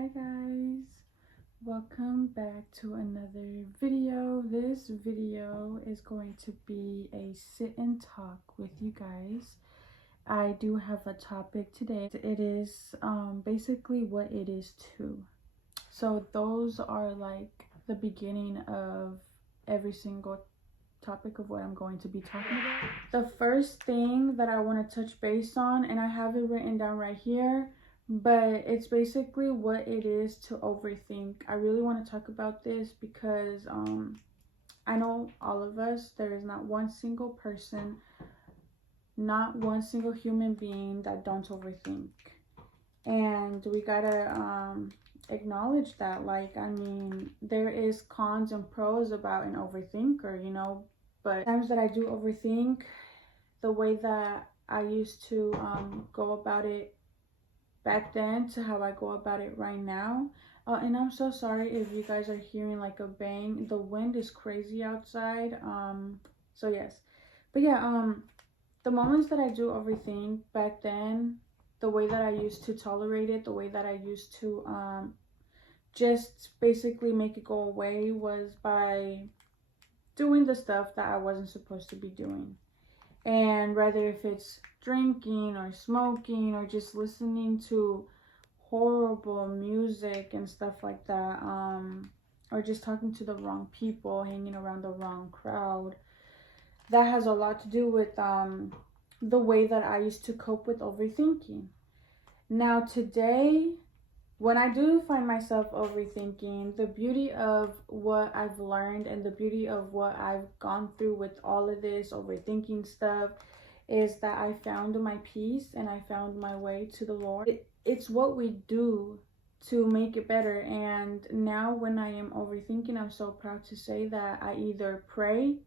Hi guys, welcome back to another video. This video is going to be a sit and talk with you guys. I do have a topic today. It is basically what it is too. So those are like the beginning of every single topic of what I'm going to be talking about. The first thing that I want to touch base on, and I have it written down right here, but it's basically what it is to overthink. I really want to talk about this because I know all of us, there is not one single person, not one single human being that don't overthink. And we gotta acknowledge that. Like, I mean, there is cons and pros about an overthinker, but times that I do overthink, the way that I used to go about it back then to how I go about it right now. And I'm so sorry if you guys are hearing like a bang. The wind is crazy outside. So yes. But yeah, the moments that I do overthink back then, the way that I used to tolerate it, the way that I used to just basically make it go away was by doing the stuff that I wasn't supposed to be doing. And whether if it's drinking or smoking or just listening to horrible music and stuff like that, or just talking to the wrong people, hanging around the wrong crowd, that has a lot to do with the way that I used to cope with overthinking. Now today, when I do find myself overthinking, the beauty of what I've learned and the beauty of what I've gone through with all of this overthinking stuff is that I found my peace and I found my way to the Lord. It's what we do to make it better. And now when I am overthinking, I'm so proud to say that I either pray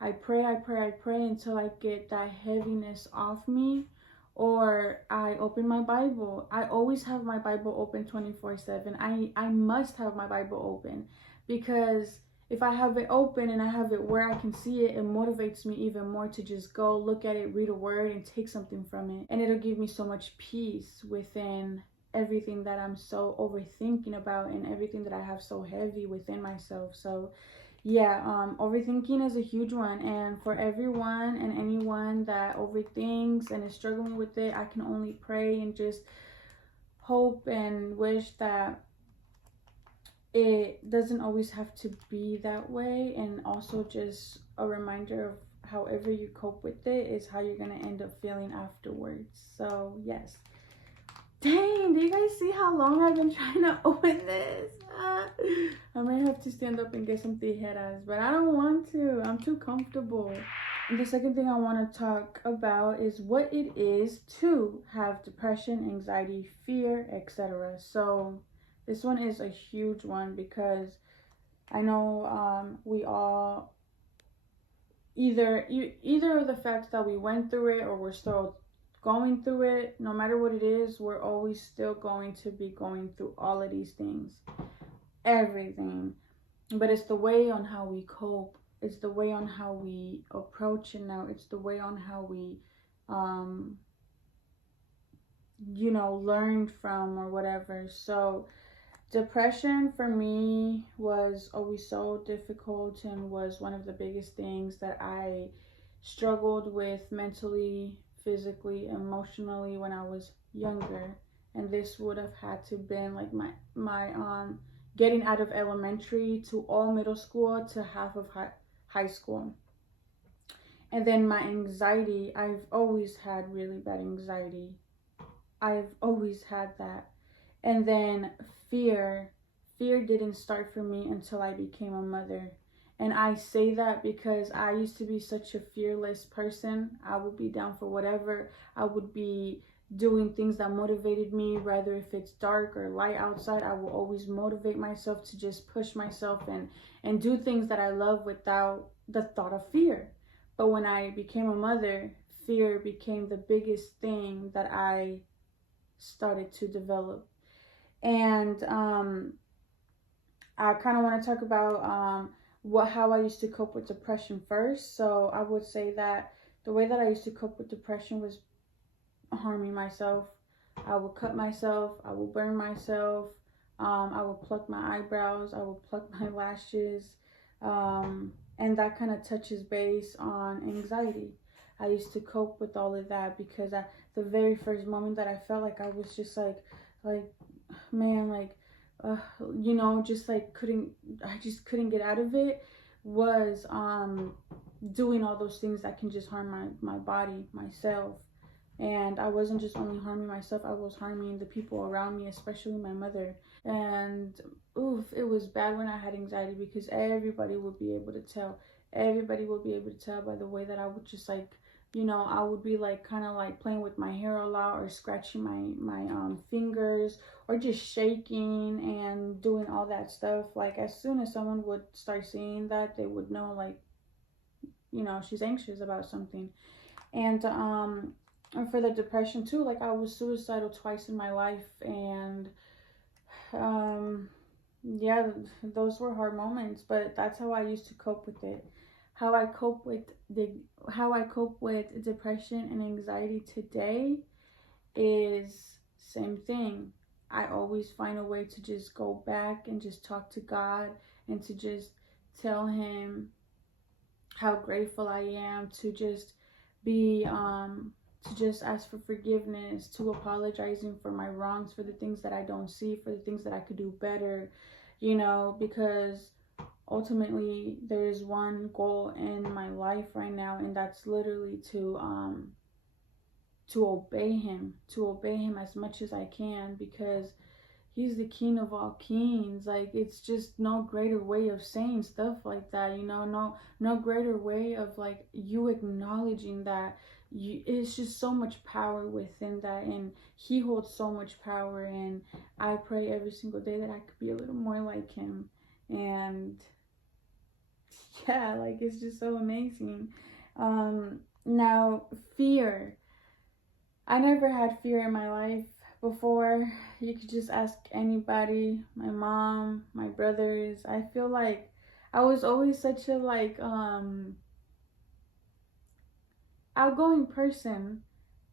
until I get that heaviness off me, or I open my Bible. I always have my Bible open 24/7. I must have my Bible open, because if I have it open and I have it where I can see it, it motivates me even more to just go look at it, read a word, and take something from it. And it'll give me so much peace within everything that I'm so overthinking about and everything that I have so heavy within myself. So yeah, overthinking is a huge one, and for everyone and anyone that overthinks and is struggling with it, I can only pray and just hope and wish that it doesn't always have to be that way. And also just a reminder of however you cope with it is how you're gonna end up feeling afterwards. So yes. Dang, do you guys see how long I've been trying to open this? I might have to stand up and get some tijeras, but I don't want to. I'm too comfortable. And the second thing I want to talk about is what it is to have depression, anxiety, fear, etc. So this one is a huge one because I know we all either of the facts that we went through it or we're still going through it. No matter what it is, we're always still going to be going through all of these things, everything. But it's the way on how we cope, it's the way on how we approach it now, it's the way on how we learn from or whatever. So depression for me was always so difficult and was one of the biggest things that I struggled with mentally, physically, emotionally when I was younger. And this would have had to been like my getting out of elementary to all middle school to half of high school. And then my anxiety, I've always had really bad anxiety. I've always had that. And then fear didn't start for me until I became a mother. And I say that because I used to be such a fearless person. I would be down for whatever. I would be doing things that motivated me, whether if it's dark or light outside. I will always motivate myself to just push myself and do things that I love without the thought of fear. But when I became a mother, fear became the biggest thing that I started to develop. And I kind of want to talk about how I used to cope with depression first. So I would say that the way that I used to cope with depression was harming myself. I would cut myself, I would burn myself, I would pluck my eyebrows, I would pluck my lashes, and that kind of touches base on anxiety. I used to cope with all of that because the very first moment that I felt like I was just like, man, like, uh, just like I just couldn't get out of it, was doing all those things that can just harm my body, myself. And I wasn't just only harming myself, I was harming the people around me, especially my mother. And oof, it was bad when I had anxiety because everybody would be able to tell. Everybody would be able to tell by the way that I would just like, I would be like kind of like playing with my hair a lot, or scratching my fingers, or just shaking and doing all that stuff. Like as soon as someone would start seeing that, they would know, like, she's anxious about something. And for the depression too, like I was suicidal twice in my life. And um yeah, those were hard moments, but that's how I used to cope with it. How I cope with the how I cope with depression and anxiety today is same thing. I always find a way to just go back and just talk to God, and to just tell him how grateful I am, to just be to just ask for forgiveness, to apologizing for my wrongs, for the things that I don't see, for the things that I could do better, because ultimately there is one goal in my life right now, and that's literally to obey him as much as I can, because he's the king of all kings. Like, it's just no greater way of saying stuff like that, no greater way of like you acknowledging that it's just so much power within that, and he holds so much power. And I pray every single day that I could be a little more like him. And yeah, like, it's just so amazing. Now, fear. I never had fear in my life before. You could just ask anybody, my mom, my brothers. I feel like I was always such a outgoing person.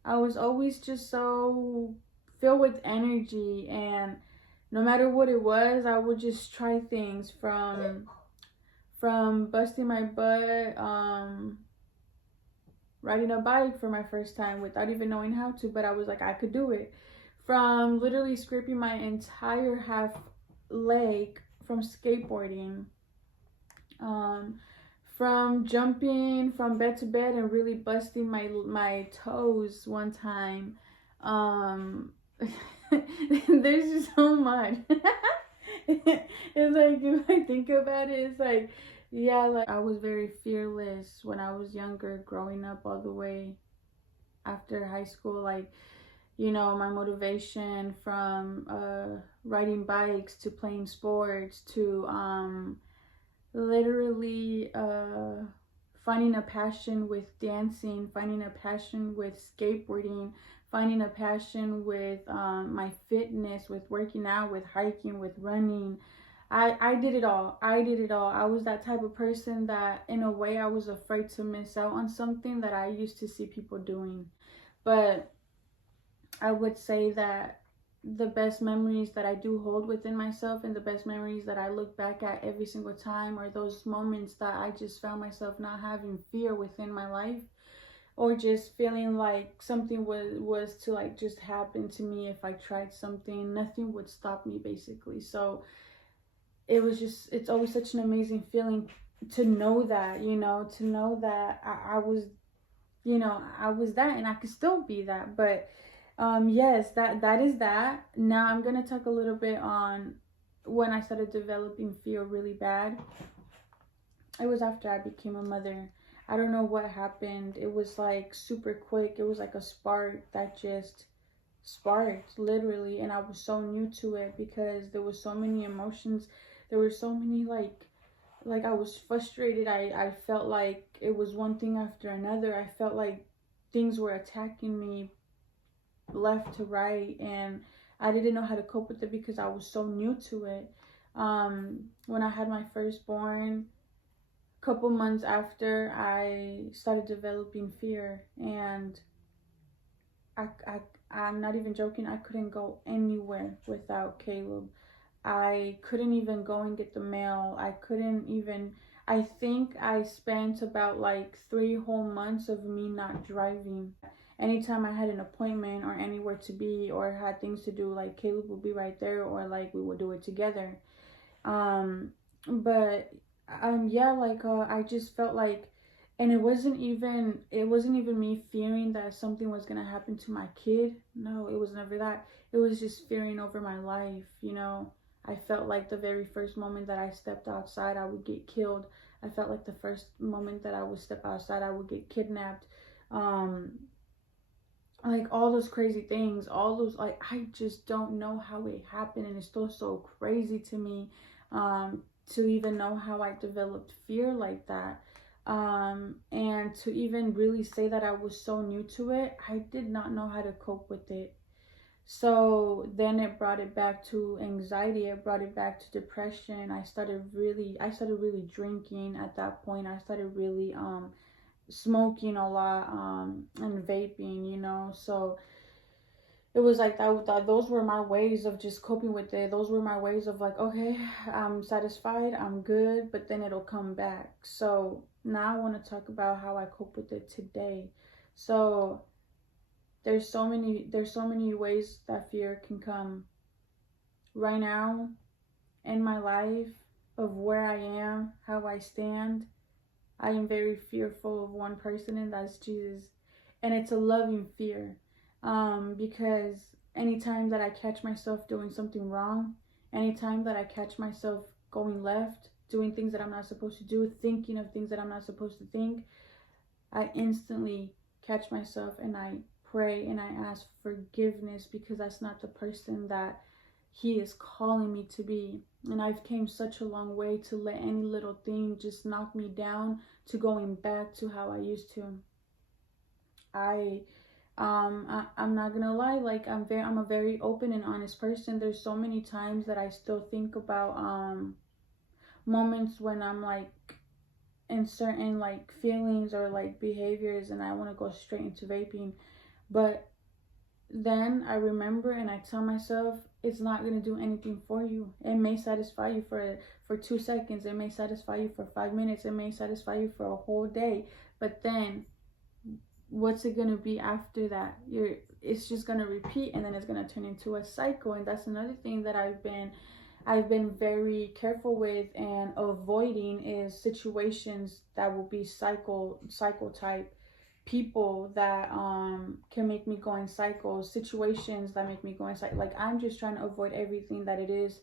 I was always just so filled with energy, and no matter what it was, I would just try things, from busting my butt, riding a bike for my first time without even knowing how to, but I was like, I could do it. From literally scraping my entire half leg from skateboarding, from jumping from bed to bed and really busting my toes one time. There's just so much. It's like, if I think about it, it's like, yeah, like I was very fearless when I was younger, growing up all the way after high school. Like, my motivation from riding bikes to playing sports to literally finding a passion with dancing, finding a passion with skateboarding, finding a passion with my fitness, with working out, with hiking, with running. I did it all. I did it all. I was that type of person that, in a way, I was afraid to miss out on something that I used to see people doing. But I would say that the best memories that I do hold within myself, and the best memories that I look back at every single time, are those moments that I just found myself not having fear within my life, or just feeling like something was to like just happen to me. If I tried something, nothing would stop me, basically. So it's always such an amazing feeling to know that, to know that I was, I was that, and I could still be that. But yes, that is that. Now I'm gonna talk a little bit on when I started developing fear really bad. It was after I became a mother. I don't know what happened. It was like super quick. It was like a spark that just sparked, literally, and I was so new to it because there was so many emotions. There were so many like I was frustrated. I felt like it was one thing after another. I felt like things were attacking me left to right, and I didn't know how to cope with it because I was so new to it. When I had my firstborn, couple months after, I started developing fear, and I I'm not even joking, I couldn't go anywhere without Caleb. I couldn't even go and get the mail. I couldn't even, I think I spent about like 3 whole months of me not driving. Anytime I had an appointment or anywhere to be or had things to do, like Caleb would be right there, or like we would do it together. Um, but yeah, like I just felt like, and it wasn't even me fearing that something was gonna happen to my kid. No, it was never that. It was just fearing over my life, you know. I felt like the very first moment that I stepped outside, I would get killed. I felt like the first moment that I would step outside, I would get kidnapped. Um, like all those crazy things, all those, like, I just don't know how it happened, and it's still so crazy to me, to even know how I developed fear like that, and to even really say that I was so new to it. I did not know how to cope with it. So then it brought it back to anxiety, it brought it back to depression. I started really drinking at that point. I started really smoking a lot, and vaping, you know. So it was like that, those were my ways of just coping with it. Those were my ways of like, okay, I'm satisfied, I'm good, but then it'll come back. So now I want to talk about how I cope with it today. So there's so many ways that fear can come. Right now in my life, of where I am, how I stand, I am very fearful of one person, and that's Jesus. And it's a loving fear, because anytime that I catch myself doing something wrong, anytime that I catch myself going left, doing things that I'm not supposed to do, thinking of things that I'm not supposed to think, I instantly catch myself and I pray and I ask forgiveness, because that's not the person that he is calling me to be. And I've came such a long way to let any little thing just knock me down to going back to how I used to. I'm not gonna lie, like I'm a very open and honest person. There's so many times that I still think about moments when I'm like in certain like feelings or like behaviors, and I want to go straight into vaping. But then I remember and I tell myself, it's not going to do anything for you. It may satisfy you for 2 seconds, it may satisfy you for 5 minutes, it may satisfy you for a whole day, but then what's it going to be after that? It's just going to repeat, and then it's going to turn into a cycle. And that's another thing that I've been very careful with and avoiding, is situations that will be cycle type, people that can make me go in cycles, situations that make me go in cycles. Like, I'm just trying to avoid everything that it is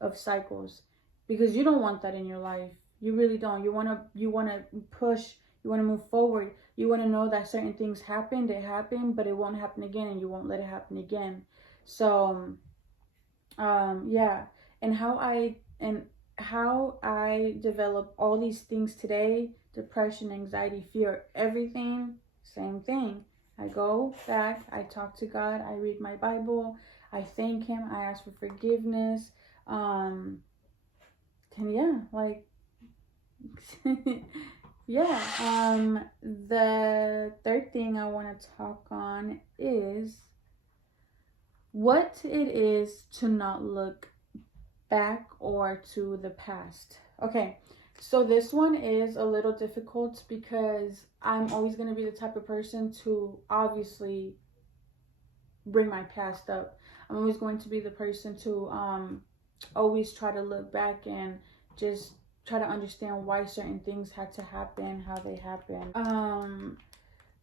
of cycles, because you don't want that in your life. You really don't. You want to push, you want to move forward. You want to know that certain things happened, they happened, but it won't happen again, and you won't let it happen again. So yeah. And how I develop all these things today: depression, anxiety, fear, everything, same thing. I go back, I talk to God, I read my Bible, I thank him, I ask for forgiveness. And yeah, like yeah. The third thing I want to talk on is what it is to not look back or to the past. Okay, so this one is a little difficult, because I'm always going to be the type of person to obviously bring my past up. I'm always going to be the person to always try to look back and just try to understand why certain things had to happen, how they happened.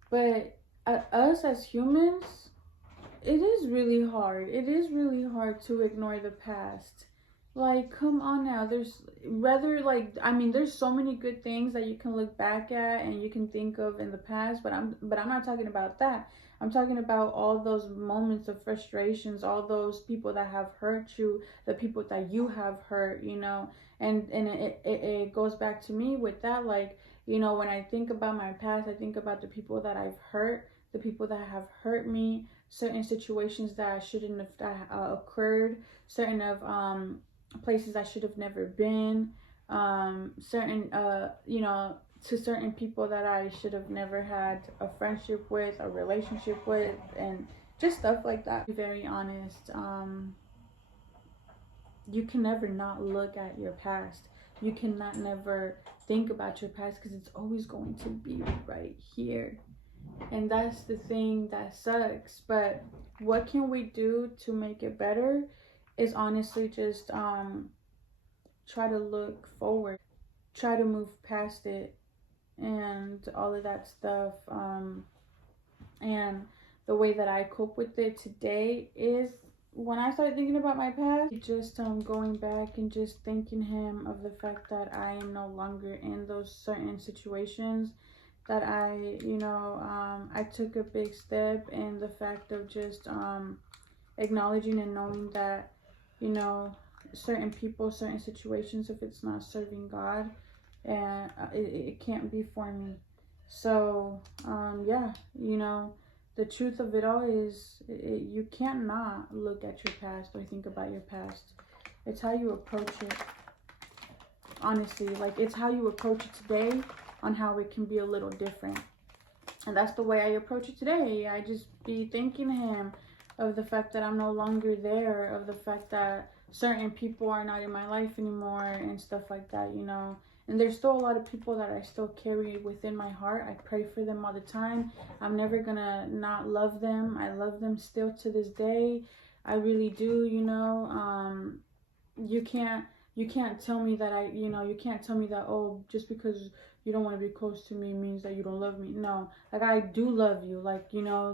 But us as humans, it is really hard. It is really hard to ignore the past. Like, come on now. There's so many good things that you can look back at and you can think of in the past, but I'm not talking about that. I'm talking about all those moments of frustrations, all those people that have hurt you, the people that you have hurt, you know. And it goes back to me with that, like, you know, when I think about my past, I think about the people that I've hurt, the people that have hurt me, certain situations that shouldn't have occurred, certain of places I should have never been, certain you know, to certain people that I should have never had a friendship with, a relationship with, and just stuff like that. Be very honest. you can never not look at your past. You cannot never think about your past because it's always going to be right here. And that's the thing that sucks. But what can we do to make it better is honestly just try to look forward, try to move past it and all of that stuff. And the way that I cope with it today is when I start thinking about my past, just going back and just thanking him of the fact that I am no longer in those certain situations, that I took a big step, and the fact of just acknowledging and knowing that, you know, certain people, certain situations, if it's not serving God, and it can't be for me. So yeah, the truth of it all is you can't not look at your past or think about your past. It's how you approach it. Honestly, like, it's how you approach it today on how it can be a little different. And that's the way I approach it today. I just be thanking him of the fact that I'm no longer there, of the fact that certain people are not in my life anymore and stuff like that, And there's still a lot of people that I still carry within my heart. I pray for them all the time. I'm never gonna not love them. I love them still to this day. I really do, you can't tell me that you can't tell me that, oh, just because you don't want to be close to me means that you don't love me. No, like, I do love you. Like,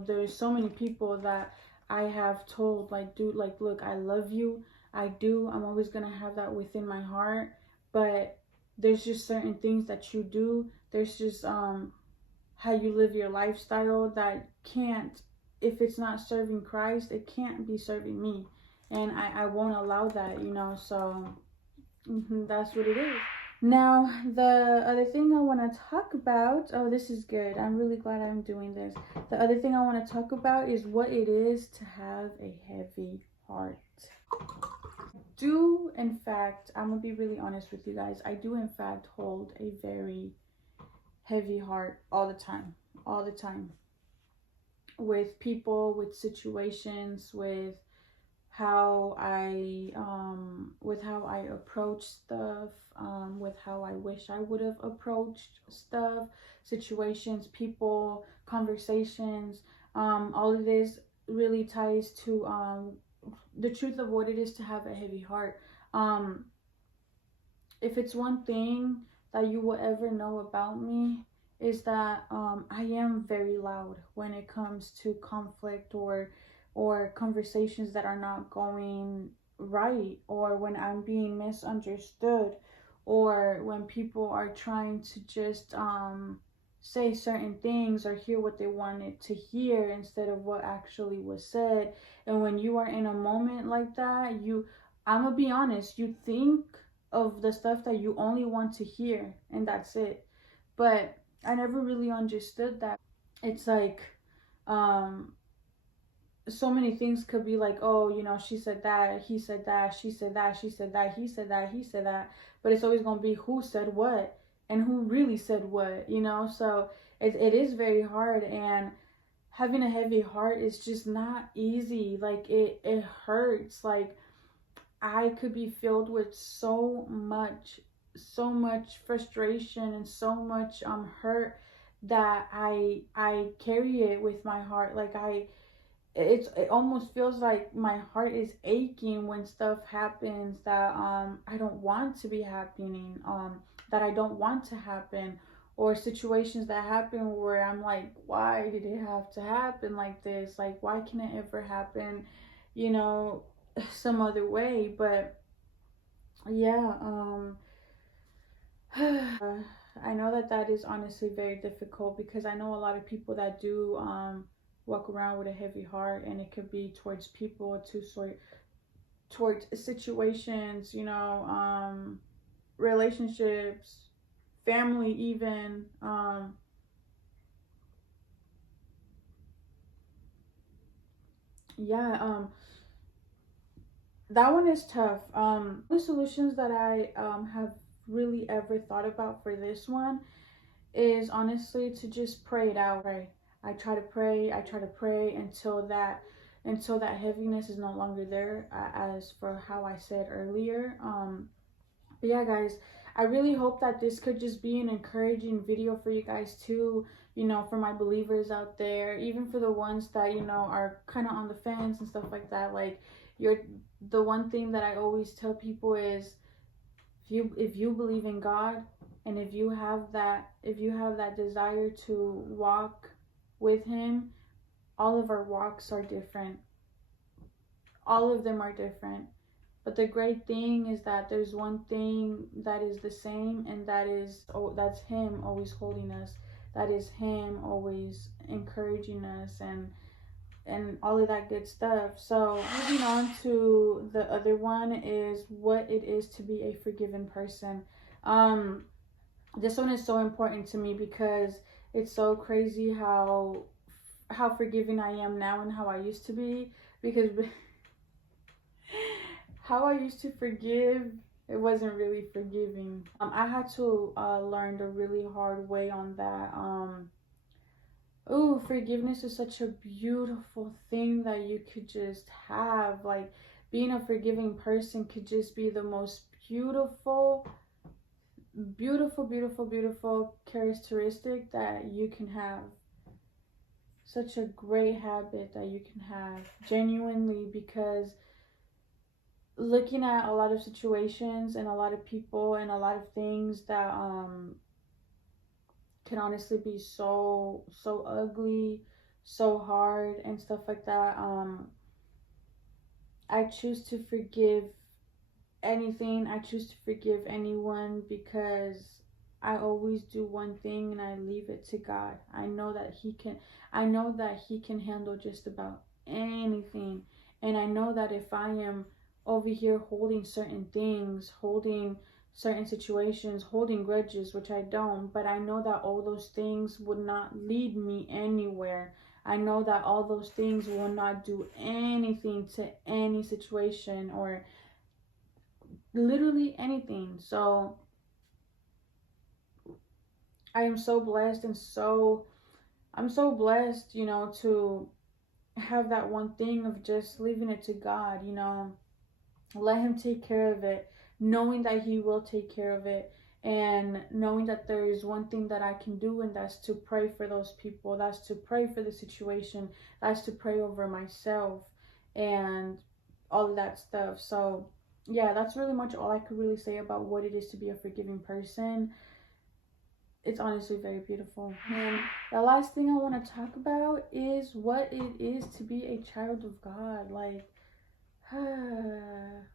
there's so many people that I have told, like, dude, like, look, I love you. I do. I'm always gonna have that within my heart. But there's just certain things that you do. There's just how you live your lifestyle that can't, if it's not serving Christ, it can't be serving me. And I won't allow that, so that's what it is. Now, the other thing I want to talk about, oh, this is good. I'm really glad I'm doing this. The other thing I want to talk about is what it is to have a heavy heart. In fact, I'm going to be really honest with you guys. I do, in fact, hold a very heavy heart all the time. All the time. With people, with situations, with how I approach stuff, with how I wish I would have approached stuff, situations, people, conversations. All of this really ties to the truth of what it is to have a heavy heart. If it's one thing that you will ever know about me, is that I am very loud when it comes to conflict or conversations that are not going right, or when I'm being misunderstood, or when people are trying to just say certain things or hear what they wanted to hear instead of what actually was said. And when you are in a moment like that, I'm gonna be honest, you think of the stuff that you only want to hear, and that's it. But I never really understood that. It's like so many things could be like, oh, she said that, he said that, she said that, she said that, he said that, he said that. But it's always going to be who said what and who really said what, So it is very hard. And having a heavy heart is just not easy. Like, it hurts. Like, I could be filled with so much frustration and so much hurt that I carry it with my heart. Like, it almost feels like my heart is aching when stuff happens that I don't want to be happening, that I don't want to happen, or situations that happen where I'm like, why did it have to happen like this? Like, why can't it ever happen, some other way? But yeah, I know that is honestly very difficult, because I know a lot of people that do walk around with a heavy heart, and it could be towards people, towards situations, relationships, family, even. Yeah, that one is tough. The solutions that I have really ever thought about for this one is honestly to just pray it out. Right? I try to pray until that until that heaviness is no longer there, as for how I said earlier. But yeah, guys, I really hope that this could just be an encouraging video for you guys too, you know, for my believers out there, even for the ones that, you know, are kind of on the fence and stuff like that. Like, the one thing that I always tell people is, if you believe in God, and if you have that desire to walk with him, all of our walks are different. All of them are different. But the great thing is that there's one thing that is the same, and that's him always holding us. That is him always encouraging us, and all of that good stuff. So moving on to the other one is what it is to be a forgiven person. This one is so important to me because it's so crazy how forgiving I am now and how I used to be, because how I used to forgive, it wasn't really forgiving. I had to learn the really hard way on that. Forgiveness is such a beautiful thing that you could just have. Like, being a forgiving person could just be the most beautiful, beautiful, beautiful, beautiful characteristic that you can have. Such a great habit that you can have, genuinely, because looking at a lot of situations and a lot of people and a lot of things that can honestly be so ugly, so hard and stuff like that, I choose to forgive anything. I choose to forgive anyone because I always do one thing, and I leave it to God. I know that he can handle just about anything. And I know that if I am over here holding certain things, holding certain situations, holding grudges, which I don't, but I know that all those things would not lead me anywhere. I know that all those things will not do anything to any situation, or literally anything. So I am so blessed, and I'm so blessed, you know, to have that one thing of just leaving it to God, you know, let him take care of it, knowing that he will take care of it, and knowing that there is one thing that I can do, and that's to pray for those people, that's to pray for the situation, that's to pray over myself, and all of that stuff. So yeah, that's really much all I could really say about what it is to be a forgiving person. It's honestly very beautiful. And the last thing I want to talk about is what it is to be a child of God. Like,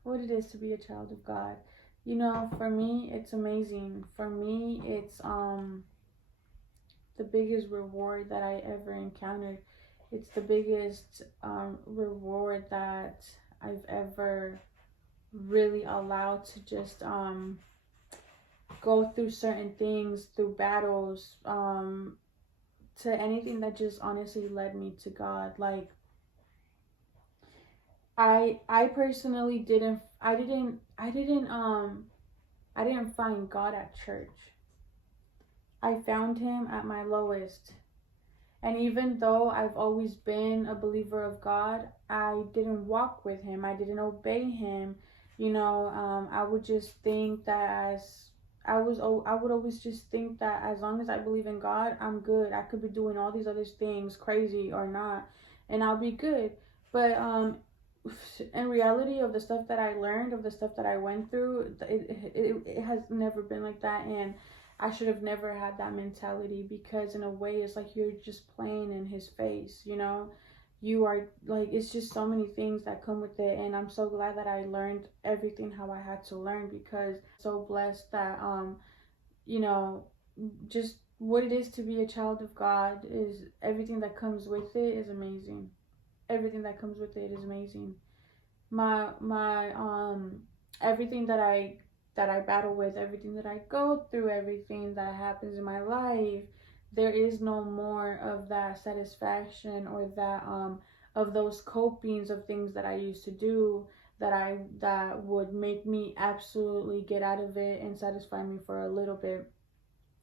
what it is to be a child of God. You know, for me, it's amazing. For me, it's the biggest reward that I ever encountered. It's the biggest reward that I've ever really allowed to just go through certain things, through battles, to anything that just honestly led me to God. Like, I personally didn't find God at church. I found him at my lowest. And even though I've always been a believer of God, I didn't walk with him. I didn't obey him. You know, I would just think that I would always just think that as long as I believe in God, I'm good. I could be doing all these other things, crazy or not, and I'll be good. But in reality, of the stuff that I learned, of the stuff that I went through, it has never been like that. And I should have never had that mentality, because in a way it's like you're just playing in his face, you know? You are like, it's just so many things that come with it, and I'm so glad that I learned everything how I had to learn, because I'm so blessed that you know, just what it is to be a child of God is everything that comes with it is amazing. Everything that comes with it is amazing. My everything that I battle with, everything that I go through, everything that happens in my life, there is no more of that satisfaction, or that of those copings of things that I used to do, that would make me absolutely get out of it and satisfy me for a little bit.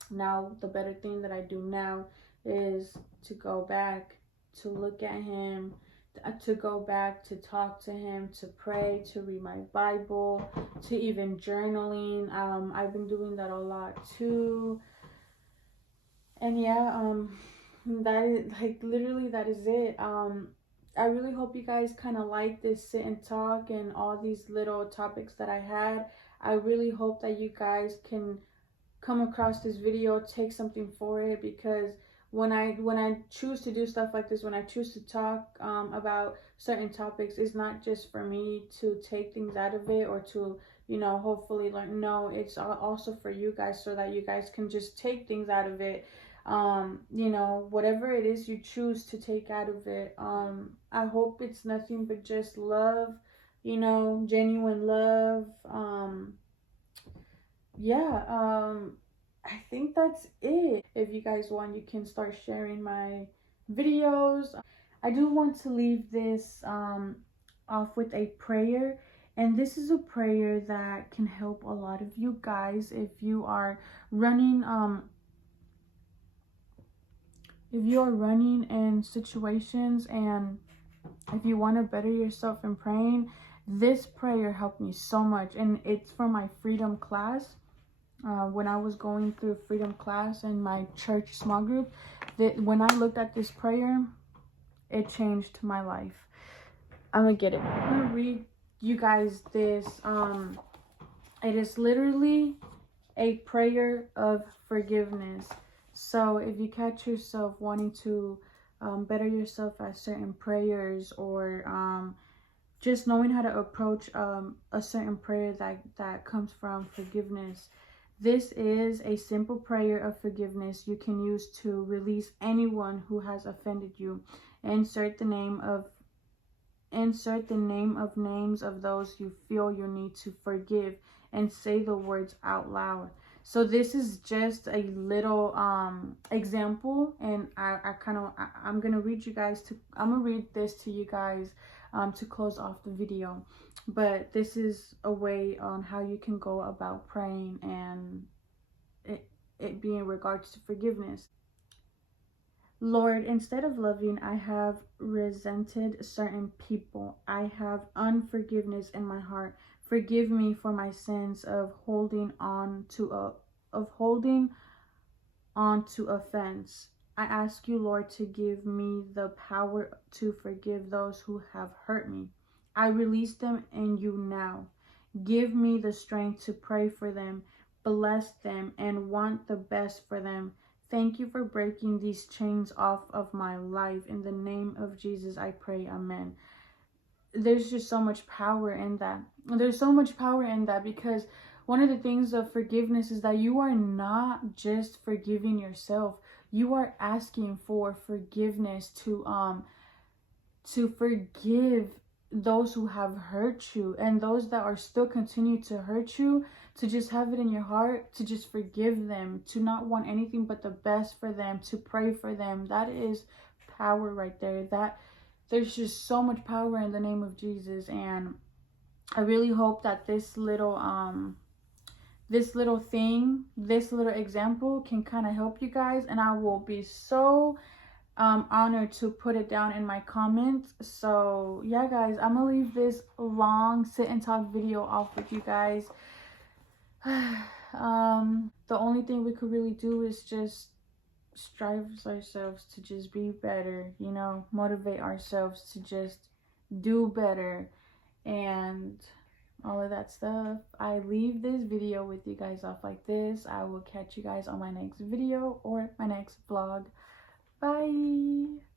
Now the better thing that I do now is to go back, to look at him, to go back, to talk to him, to pray, to read my Bible, to even journaling. I've been doing that a lot too. And yeah, that is like literally that is it. I really hope you guys kind of like this sit and talk and all these little topics that I had. I really hope that you guys can come across this video, take something for it, because when I choose to do stuff like this, when I choose to talk about certain topics, it's not just for me to take things out of it or to, you know, hopefully learn. No, it's also for you guys, so that you guys can just take things out of it. You know, whatever it is you choose to take out of it, I hope it's nothing but just love, you know, genuine love. Yeah, I think that's it. If you guys want, you can start sharing my videos. I do want to leave this off with a prayer, and this is a prayer that can help a lot of you guys if you are running in situations, and if you want to better yourself in praying. This prayer helped me so much, and it's from my freedom class. When I was going through freedom class in my church small group, that when I looked at this prayer, it changed my life. I'm gonna get it. I'm gonna read you guys this. It is literally a prayer of forgiveness. So if you catch yourself wanting to better yourself at certain prayers, or just knowing how to approach a certain prayer that comes from forgiveness, this is a simple prayer of forgiveness you can use to release anyone who has offended you. Insert the name of names of those you feel you need to forgive, and say the words out loud. So this is just a little example, and I'm gonna read this to you guys to close off the video. But this is a way on how you can go about praying, and it be in regards to forgiveness. Lord, instead of loving, I have resented certain people. I have unforgiveness in my heart. Forgive me for my sins of holding on to offense. I ask you, Lord, to give me the power to forgive those who have hurt me. I release them in you now. Give me the strength to pray for them, bless them, and want the best for them. Thank you for breaking these chains off of my life. In the name of Jesus, I pray. Amen. There's just so much power in that. There's so much power in that, because one of the things of forgiveness is that you are not just forgiving yourself. You are asking for forgiveness to forgive those who have hurt you, and those that are still continue to hurt you, to just have it in your heart to just forgive them, to not want anything but the best for them, to pray for them. That is power right there. That there's just so much power in the name of Jesus. And I really hope that this little example can kind of help you guys, and I will be so honored to put it down in my comments. So yeah, guys, I'm gonna leave this long sit and talk video off with you guys. The only thing we could really do is just strive ourselves to just be better, you know, motivate ourselves to just do better and all of that stuff. I leave this video with you guys off like this. I will catch you guys on my next video or my next vlog. Bye.